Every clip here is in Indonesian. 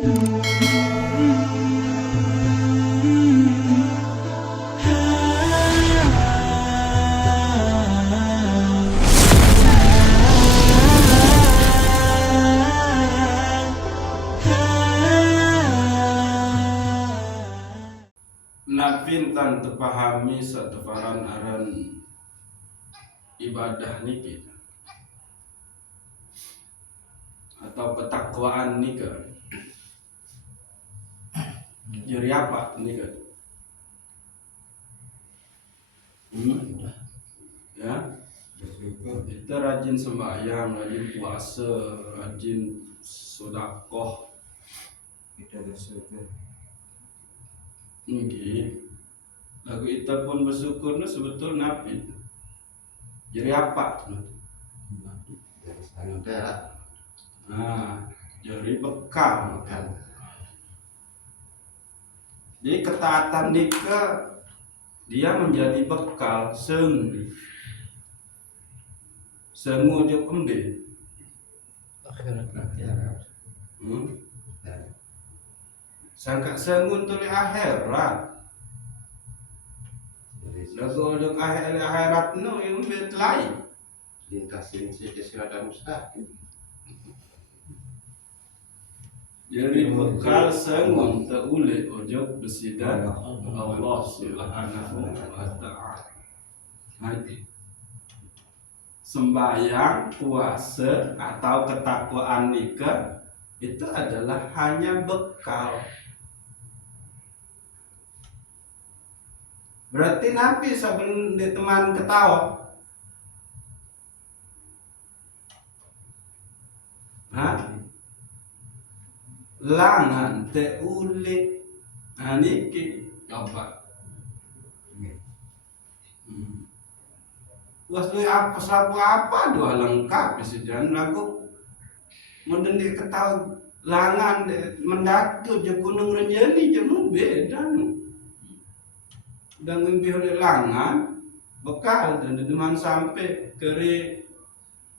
Napintan terpahami sateparan aran ibadah niki atau petakwaan nika jadi apa nika ya kita rajin sembahyang, rajin puasa, rajin sedekah kita bersyukur nggih. Lagu kita pun bersyukur sebetul napi jadi apa jadi bekal. Jadi ketaatan nika dia menjadi bekal sengu juk embe sangka sengun tuli akhirat lagu juk akhirat no yang bet lain lintasin siratan mustaqim. Jadi bekal sengun teule ojok besidan Allah Subhanahu wa ta'ala. Sembahyang, puasa atau ketakwaan nikah itu adalah hanya bekal. Berarti Nabi sebelum di teman ketawa. Langan teule niki coba wastu apa sapu apa dua lengkap sejan lagu mendendi ketahu langan mendatu je gunung Renjani je beda dan ngimpi oleh langan bekal dan teman sampai kere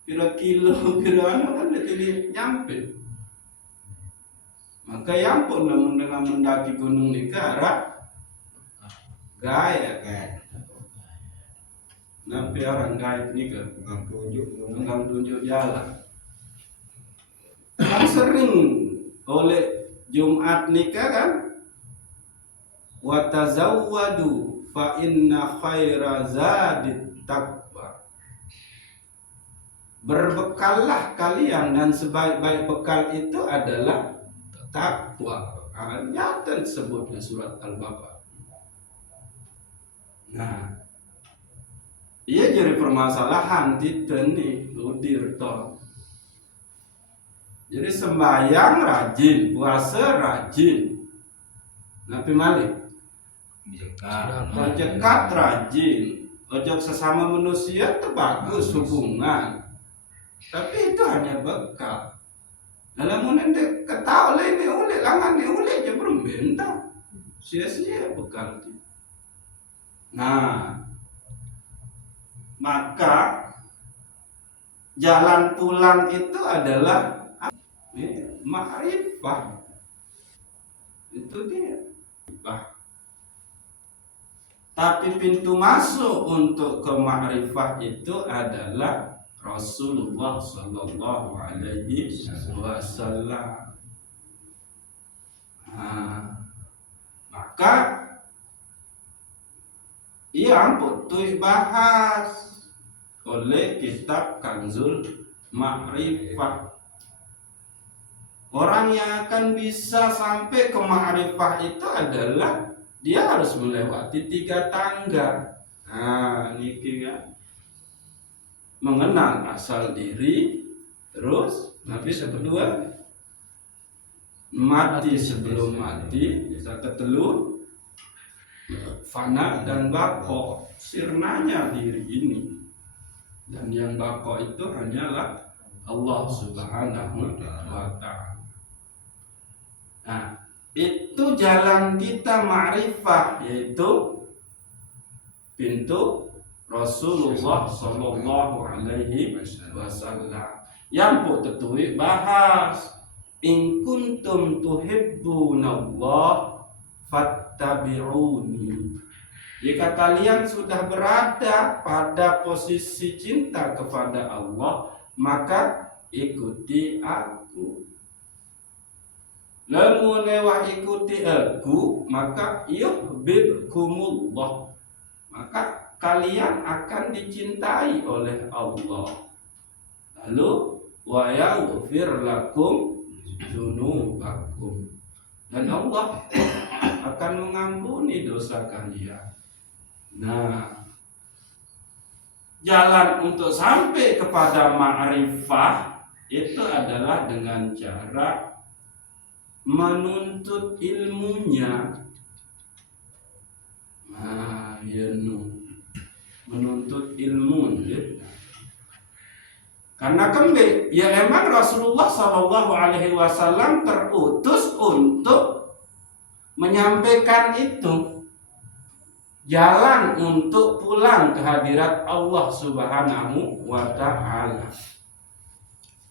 kilo kan tidak nyampe. Maka yang pun dengan mendaki gunung nikara gaya nabi orang gaya nikah enggak tunjuk jalan kan sering oleh Jumat nikah kan wa tazawwadu fa inna khaira zadit taqwa, berbekallah kalian dan sebaik-baik bekal itu adalah takwa. Nyata disebutnya surat Al-Baqarah. Nah, iya jadi permasalahan diteni udir toh. Jadi sembahyang rajin, puasa rajin. Nabi Malik berjekat rajin, ojok sesama manusia itu bagus hubungan. Tapi itu hanya bekal. Dalam nanti ketawa ini oleh langan ini oleh aja belum bentang sia-sia bekal itu. Nah, maka jalan pulang itu adalah ma'rifah. Itu dia. Tapi pintu masuk untuk ke ma'rifah itu adalah Rasulullah sallallahu alaihi wasallam. Maka ia putih bahas oleh kitab Kanzul Ma'rifah. Orang yang akan bisa sampai ke ma'rifah itu adalah dia harus melewati 3 tangga. Niki kan mengenal asal diri, terus Nabi kedua mati sebelum mati, bisa ketelu fana dan bako, sirnanya diri ini, dan yang bako itu hanyalah Allah Subhanahu wa ta'ala. Nah, itu jalan kita ma'rifah, yaitu pintu Rasulullah sallallahu alaihi wasallam. Yang pun tetui bahas in kuntum tuhibbunallah fattabi'uni. Jika kalian sudah berada pada posisi cinta kepada Allah, maka ikuti aku. Lamun lewat ikuti aku, maka yuhibbukumullah, maka kalian akan dicintai oleh Allah. Lalu wa yaghfir lakum dzunubakum, dan Allah akan mengampuni dosa kalian. Nah, jalan untuk sampai kepada ma'rifah itu adalah dengan cara menuntut ilmunya. Nah, menuntut ilmu. Karena kembali, ya emang Rasulullah SAW terutus untuk menyampaikan itu. Jalan untuk pulang ke hadirat Allah Subhanahu wa ta'ala.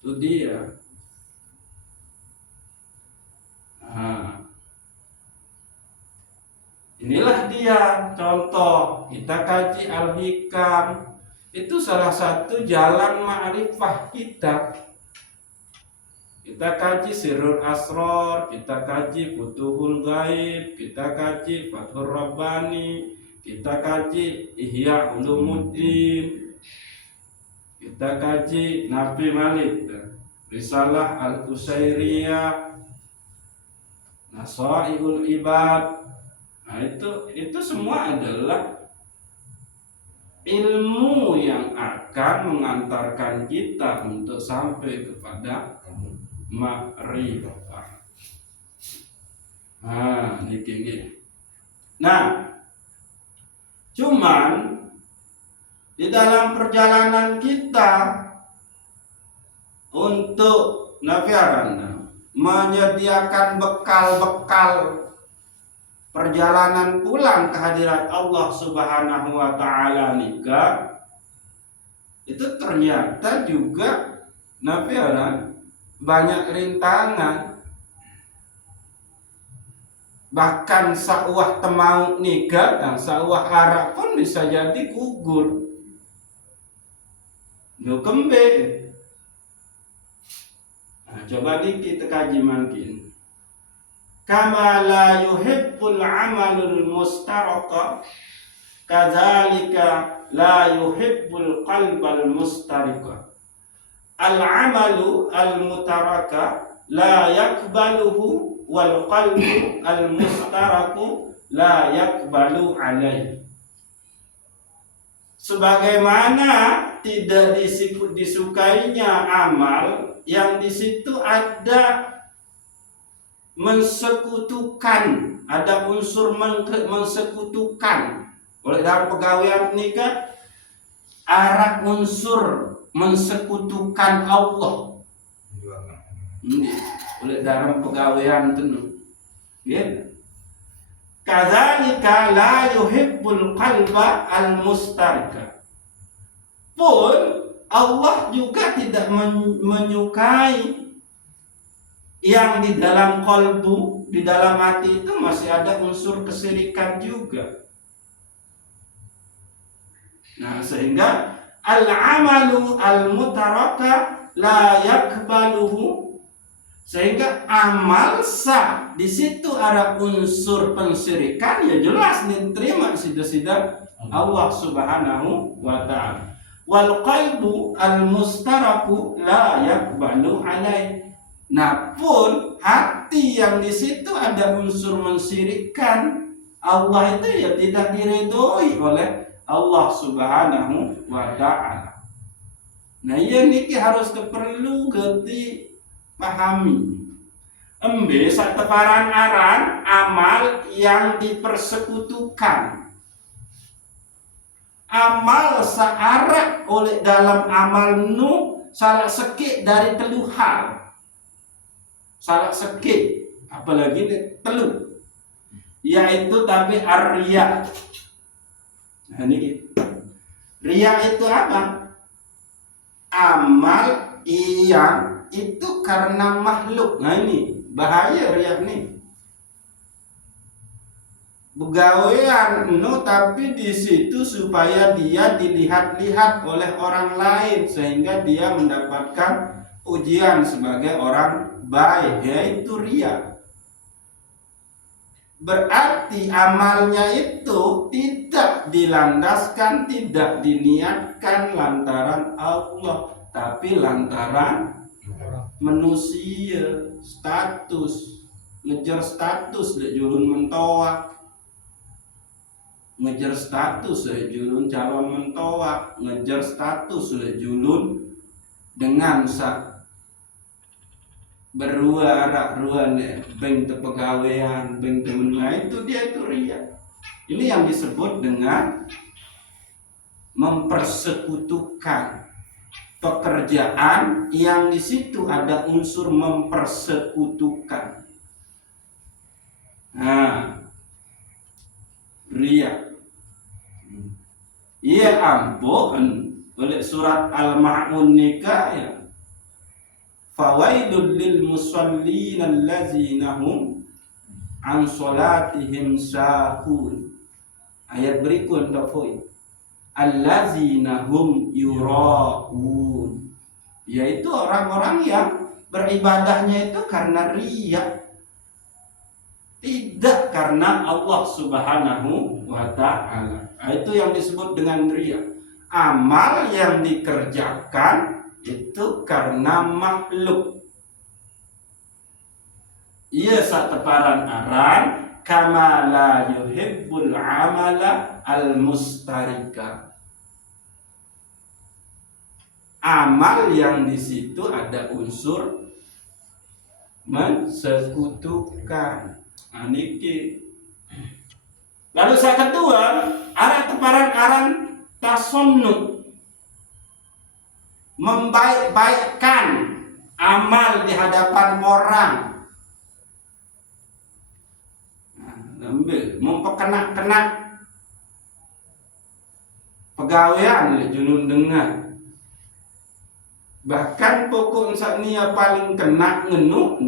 Itu dia. Nah, inilah dia contoh. Kita kaji Al-Hikam. Itu salah satu jalan ma'rifah kita. Kita kaji Sirrul Asrar, kita kaji Futuhul Ghaib, kita kaji Fathur Rabbani, kita kaji Ihya Ulumuddin, kita kaji Nabi Malik, Risalah Al-Qusairiyah, Nasaihul Ibad. Nah, itu semua adalah ilmu yang akan mengantarkan kita untuk sampai kepada ma'rifah. Nah, ini. Nah, cuman di dalam perjalanan kita untuk menyediakan bekal-bekal perjalanan pulang ke hadirat Allah Subhanahu wa ta'ala nikah, itu ternyata juga banyak rintangan. Bahkan sa'wah temau nikah dan sa'wah arak pun bisa jadi gugur. Kembe. Nah, coba dikit kaji makin. Kama la yuhibbul amalul mustaraka, kadzalika la yuhibbul qalbal mustarika. Al-amalu al-mutaraka la yakbaluhu wal qalbu al-mustaraku la yakbalu alaih. Sebagaimana tidak disukainya amal yang di situ ada mensekutukan, ada unsur mensekutukan. Oleh dalam pegawaian nikah arah unsur mensekutukan Allah. Oleh dalam pegawaian itu. Ya. Kadzalika la yuhibbul qalba al-mustarika. Pun Allah juga tidak menyukai yang di dalam kolbu, di dalam hati itu masih ada unsur kesyirikan juga. Nah, sehingga al-amalu al-mutaraka la yakbaluhu, sehingga amal sah di situ ada unsur pensyirikan, ya jelas diterima sida-sida Allah Subhanahu wa ta'ala. Wal qalbu al-mustaraku la yakbalu alaih. Nah, pun hati yang di situ ada unsur mensyirikkan Allah itu ya tidak diridhoi oleh Allah Subhanahu wa ta'ala. Nah, ini harus perlu ganti pahami. Embe sateparan aran amal yang dipersekutukan. Amal searah oleh dalam amal nu salah sekit dari telu hal. Salah sekit, apalagi telu, yaitu tapi ar-riya. Nah, ini riya itu apa? Amal yang itu karena makhluk. Nah ini bahaya riak nih. Begawean tapi di situ supaya dia dilihat-lihat oleh orang lain sehingga dia mendapatkan pujian sebagai orang baik, yaitu riya. Berarti amalnya itu tidak dilandaskan, tidak diniatkan lantaran Allah, tapi lantaran manusia, status, ngejar status dek julun mentoa, ngejar status dek julun calon mentoa, ngejar status dek julun dengan berua arak ruan beng pegawaian beng temennya itu dia itu riya. Ini yang disebut dengan mempersekutukan pekerjaan yang di situ ada unsur mempersekutukan. Nah, riya. Ia ampun oleh surat Al-Ma'un nikah ya. Fawailul lil musallin allazina hum an salatihim sahun. Ayat berikut tafsir. Allazina hum yura'un. Yaitu orang-orang yang beribadahnya itu karena riya. Tidak karena Allah Subhanahu wa ta'ala. Itu yang disebut dengan riya. Amal yang dikerjakan itu karena makhluk. Ia sateparan aran kama la yuhibbul amala al mustarika. Amal yang di situ ada unsur mensekutukan. Aniki. Lalu saya kedua, arah teparan aran tasonnu. Membaik-baikkan amal di hadapan orang, memperkenak-kenak pegawaian junun dengar. Bahkan pokok saknia paling kena ngenu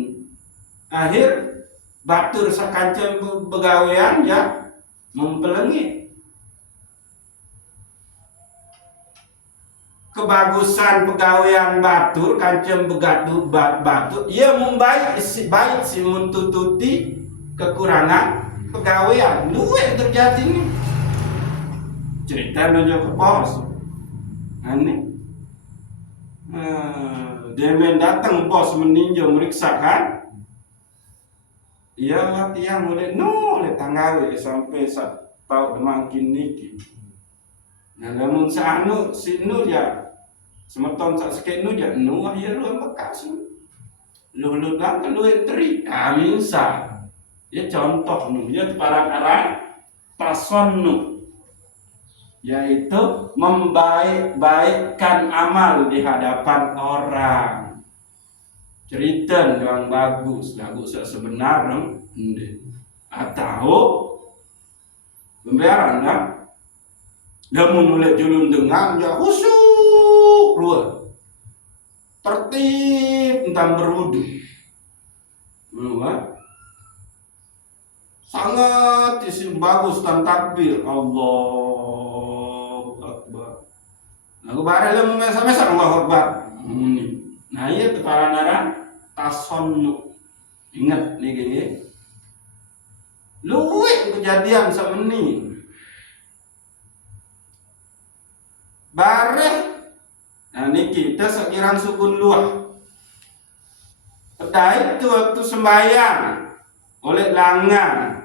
akhir batur sakancem pegawaian ya mempelengi. Kebagusan pegawaian batur kancem begadu batu ia membaik baik si mentututi kekurangan pegawaian. Luwe terjadi nih cerita nunjuk ke pos aneh. Dia datang bos meninjau meriksa kan, ia latihan mulai oleh tanggawe sampai tahu makin niki. Nah namun saanu sinu ya semeton sak sekenu ya nu akhir lu bekas lu kan lu teri kami sa ya contoh nu ya parang-arang tasonnu yaitu membaik-baikkan amal di hadapan orang. Cerita yang bagus lagu sebenarnya atau pembayaran ya dia menulis julun dengar ya khusyuk luar tertib tentang berwudu sangat isi bagus dan takbir Allahu Akbar. Lagu bareng lu mesa-mesa Allahu Akbar. Nah iya para nara tasonnu. Ingat nih gini. Luwih kejadian semeni. Bareng. Nah ini kita sekirang sukun luah. Pedai itu waktu sembahyang oleh langan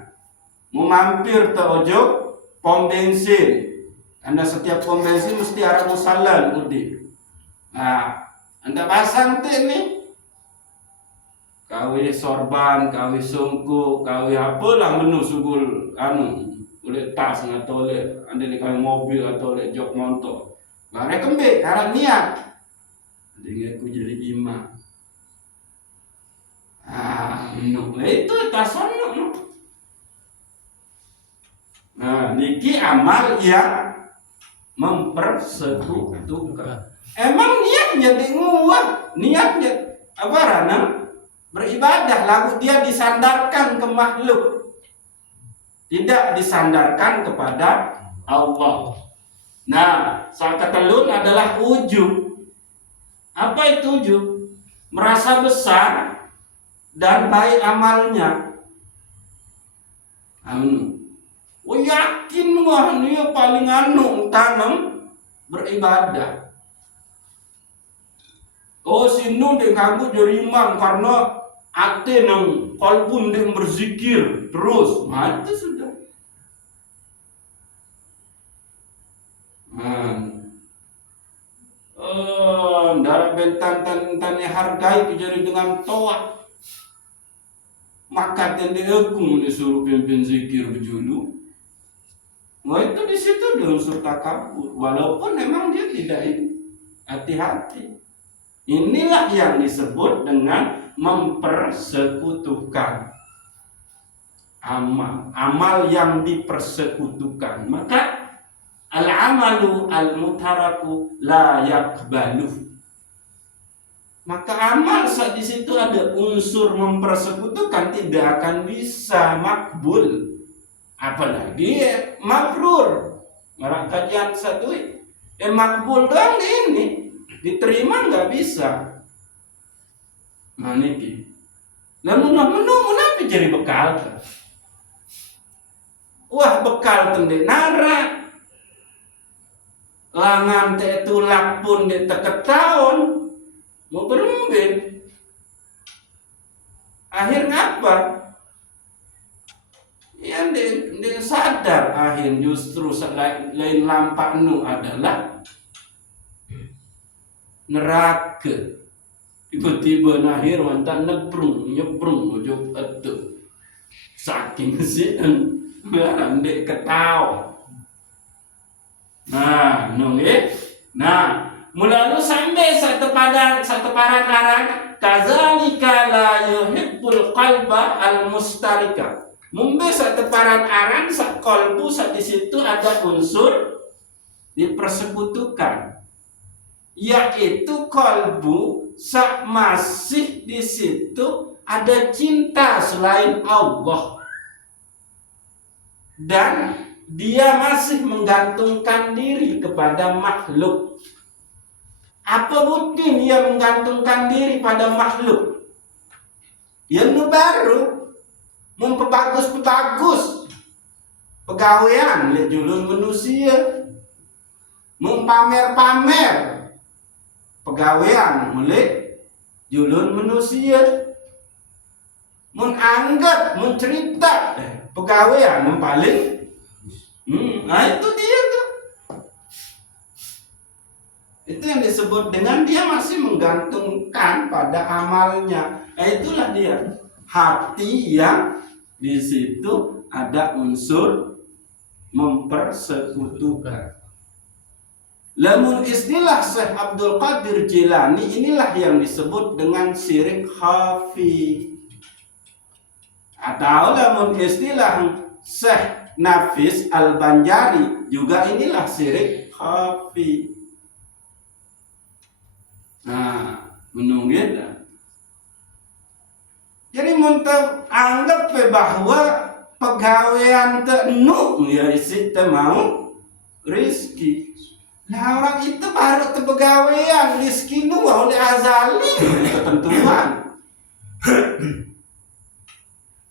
mau mampir ke ojo pom bensin. Anda setiap pom bensin mesti arah musallan udik. Nah, Anda pasang tuh nih. Kawi sorban, kawi sungku, kawi apalah menu sugul oleh tas atau oleh Anda di kawi mobil atau oleh jok motor. Barang kembali arah niat. Dengan aku jadi imam. Menu itu tasonnu. Nah, niki amal yang mempersekutukan. Emang niat jadi nguat, niatnya apa rana beribadah, lalu dia disandarkan ke makhluk, tidak disandarkan kepada Allah. Nah, saat ketelun adalah ujub. Apa itu ujub? Merasa besar dan baik amalnya. Oh yakin wah dia paling tanam beribadah. Oh sinu dia kamu jadi imam karena ate nang kalbun dia berzikir terus. Nah, itu sudah. Darah bentan tan hargai kejari dengan toa. Maka tende agung disuruh pimpin zikir berjulu. Nah itu di situ dia unsur takabur. Walaupun memang dia tidak ini hati-hati. Inilah yang disebut dengan mempersekutukan amal. Amal yang dipersekutukan. Maka al-amalu al-mutaraku la yakbalu. Maka amal saat di situ ada unsur mempersekutukan tidak akan bisa makbul, apalagi mabrur. Marah kajian satu makbul doang ini diterima nggak bisa. Nah niki, lalu apa jadi bekal? Wah bekal tende nara, langan te tulak pun de teketaun. Mau berembin, akhirnya apa? Yang dia sadar akhir justru lain lampak nu adalah neraka. Tiba-tiba akhir wanita nyebrung ujung itu saking sien ndek ketawa. Nah, nah. Mulalu sampai satu paran arang kazalika la yuhibbul qalba al mustarika. Mumbe satu paran arang sak kolbu sak di situ ada unsur dipersekutukan. Yaitu kolbu sak masih di situ ada cinta selain Allah. Dan dia masih menggantungkan diri kepada makhluk. Apa bukti dia menggantungkan diri pada makhluk? Yang baru memperbagus pegawaian lihat julun manusia, mempamer-pamer pegawaian mulai julun manusia, menganggap mencerita pegawaian mempaling. Nah itu dia tuh. Itu yang disebut dengan dia masih menggantungkan pada amalnya. Itulah dia hati yang di situ ada unsur mempersekutukan. Lamun istilah Syekh Abdul Qadir Jilani inilah yang disebut dengan syirik khafi. Atau lamun istilah Syekh Nafis Al-Banjari juga inilah syirik khafi. Nah, menunggit. Jadi muntah anggap bahwa pegawaian tenu ya isi mau rizki. Nah orang itu baru pegawaian rizki nu oleh azali ketentuan.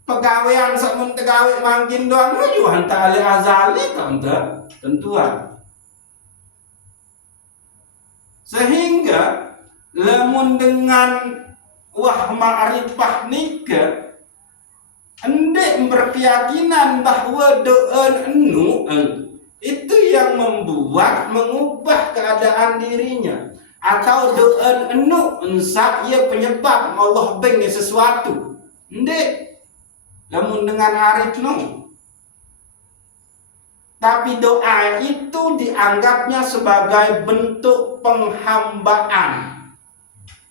Pegawaian sakmun pegawai mangkin doang nu hanta oleh azali tentuan. Sehingga lamun dengan wah ma'rifah nikah endek berkeyakinan bahwa doa enu itu yang mengubah keadaan dirinya, atau doa enu ensa ia penyebab Allah bengi sesuatu endek lamun dengan arif nu. Tapi doa itu dianggapnya sebagai bentuk penghambaan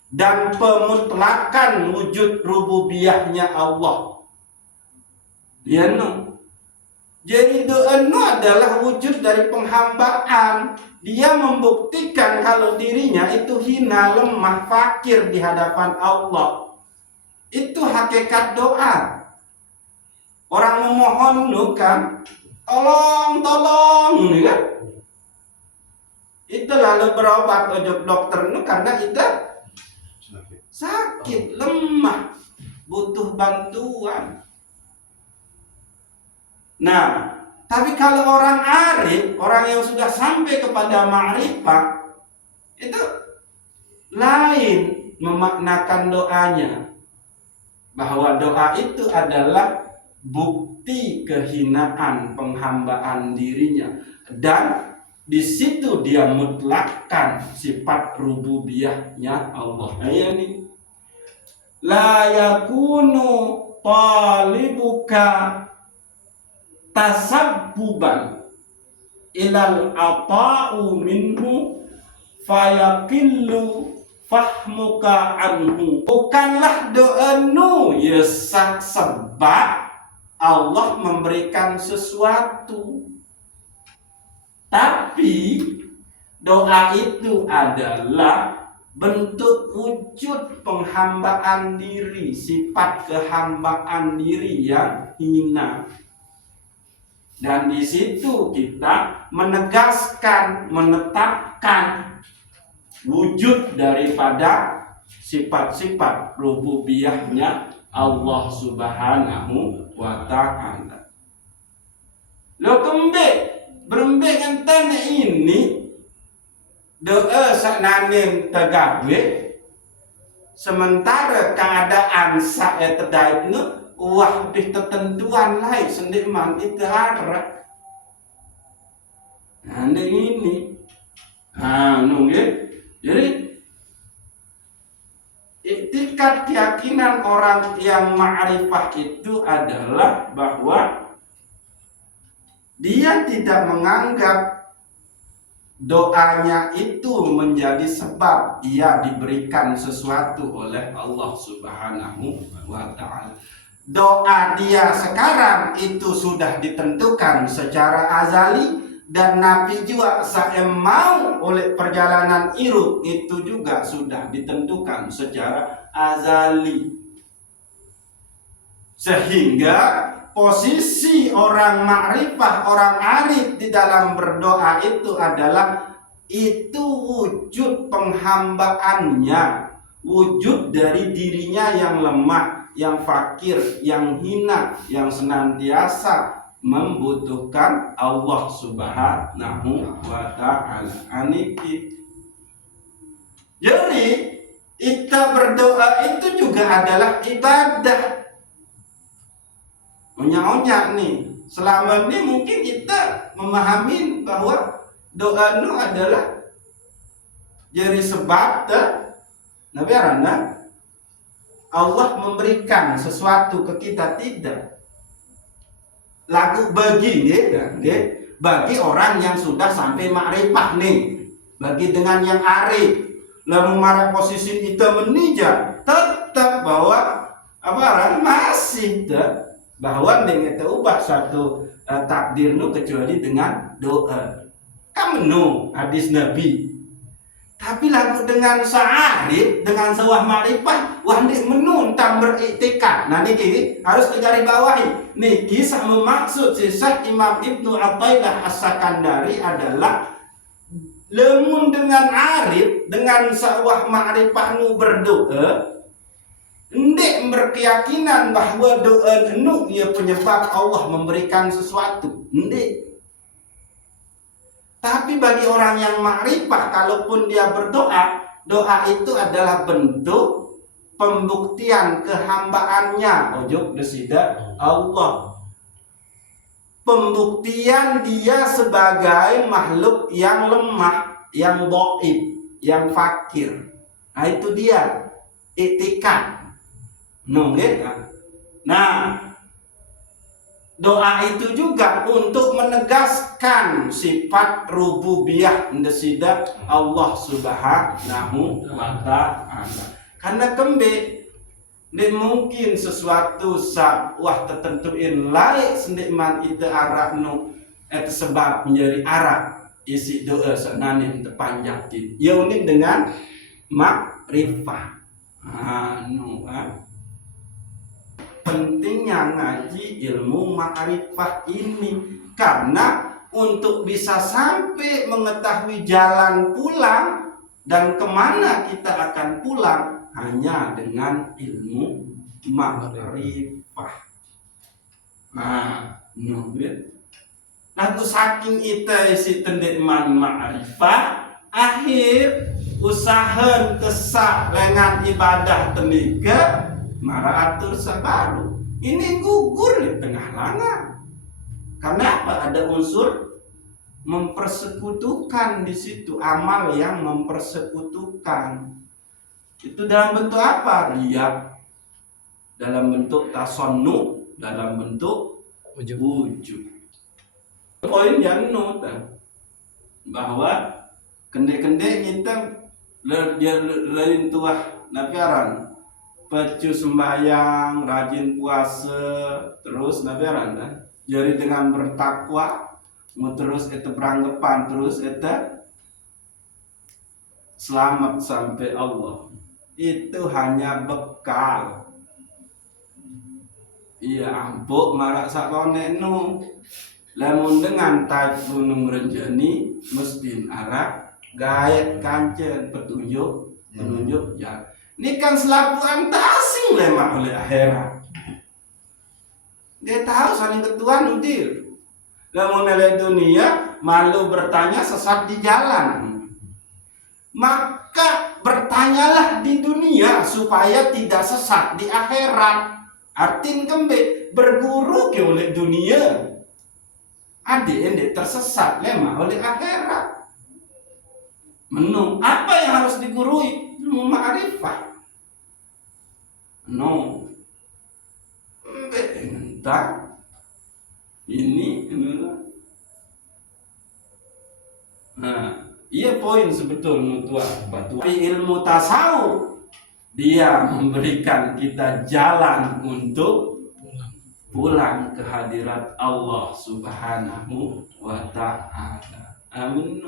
dan pemutlakan wujud rububiyahnya Allah. Ya no. Jadi doa itu adalah wujud dari penghambaan. Dia membuktikan kalau dirinya itu hina, lemah, fakir di hadapan Allah. Itu hakikat doa. Orang memohon lu kan, tolong, kan? Itu lalu berobat ojo dokter nu karena itu sakit, lemah, butuh bantuan. Nah, tapi kalau orang arif, orang yang sudah sampai kepada ma'rifah, itu lain memaknakan doanya. Bahwa doa itu adalah bukti kehinaan penghambaan dirinya. Dan di situ dia mutlakkan sifat rububiyahnya Allah. Ini la yakunu talibuka tasabbuban ilal ata'u minhu fayaqillu fahmuka anhu. Bukanlah doanu yesak sebab Allah memberikan sesuatu, tapi doa itu adalah bentuk wujud penghambaan diri, sifat kehambaan diri yang hina. Dan di situ kita menegaskan, menetapkan wujud daripada sifat-sifat rububiyahnya Allah Subhanahu wa ta'ala. Lo berembek enten ini doa saknanin tegawe, sementara keadaan saya terdaik nu wah di ketentuan lain sendiri man itu harap. Nah ini nunggu. Jadi tingkat keyakinan orang yang ma'rifah itu adalah bahwa dia tidak menganggap doanya itu menjadi sebab ia diberikan sesuatu oleh Allah Subhanahu wa ta'ala. Doa dia sekarang itu sudah ditentukan secara azali. Dan Nabi juga saya mau oleh perjalanan iruk itu juga sudah ditentukan secara azali. Sehingga posisi orang ma'rifah, orang arif di dalam berdoa itu adalah itu wujud penghambaannya, wujud dari dirinya yang lemah, yang fakir, yang hina, yang senantiasa membutuhkan Allah Subhanahu wa ta'ala. Aniki. Jadi kita berdoa itu juga adalah ibadah. Onya-onya nih, selama ini mungkin kita memahami bahwa doa itu adalah jadi sebab Nabi Arana Allah memberikan sesuatu ke kita, tidak. Lagu begini bagi orang yang sudah sampai ma'rifah nih, bagi dengan yang arif lalu marah posisi kita menija tetap bahwa masih bahwa dengan itu ubah satu takdir nu kecuali dengan doa kamu hadis Nabi. Tapi lagu dengan sa'arif, dengan sawah ma'rifah, wahdi menuntang beriktikad. Nah niki harus digaris bawahi. Niki sama maksud sisah Imam Ibnu Athaillah As-Sakandari adalah lemun dengan arif, dengan sawah ma'rifah nu berdoa, ndek berkeyakinan bahwa doa nu ia penyebab Allah memberikan sesuatu. Ndek. Tapi bagi orang yang ma'rifah, kalaupun dia berdoa, doa itu adalah bentuk pembuktian kehambaannya ojo desida Allah. Pembuktian dia sebagai makhluk yang lemah, yang dhaif, yang fakir. Nah itu dia iktikad. Nah, doa itu juga untuk menegaskan sifat rububiyah desida Allah Subhanahu wa ta'ala. Karena Nek mungkin sesuatu wah tertentuin laik sendikman itu arak nu itu sebab menjadi arak isi doa senanin terpanjakin. Ya unik dengan makrifah. Pentingnya ngaji ilmu makrifah ini karena untuk bisa sampai mengetahui jalan pulang dan kemana kita akan pulang hanya dengan ilmu makrifah. Nah, tu saking ita isi tendikman makrifah, akhir usaha kesak dengan ibadah temiga mara atur sabaru. Ini gugur di tengah langan. Kenapa? Ada unsur mempersekutukan di situ, amal yang mempersekutukan. Itu dalam bentuk apa? Riya, dalam bentuk tasonnu, dalam bentuk wujud. Poin yang nota bahwa kende-kende kita lain tuah nabiaran pecu sembahyang, rajin puasa, terus nabiaran kan? Jadi dengan bertakwa, mau terus itu beranggapan, terus itu selamat sampai Allah. Itu hanya bekal. Iya ampuk marak sakone nu. Lamun dengan taik gunung Renjani mesti arak gaet kancen petunjuk ya. Ini kan selaku antasing lemak oleh akhirat. Dia tahu saling ketuan udir. Lamun oleh dunia malu bertanya sesat di jalan. Maka bertanyalah di dunia supaya tidak sesat di akhirat. Artin kembe berguru ke oleh dunia. Adik tersesat lemah oleh akhirat. Menu apa yang harus digurui? Ilmu ma'rifah. No. Entah. Ini. Nah, iya poin sebetulnya tuan. Tapi ilmu tasawuf dia memberikan kita jalan untuk pulang ke hadirat Allah Subhanahu wa ta'ala. Amin.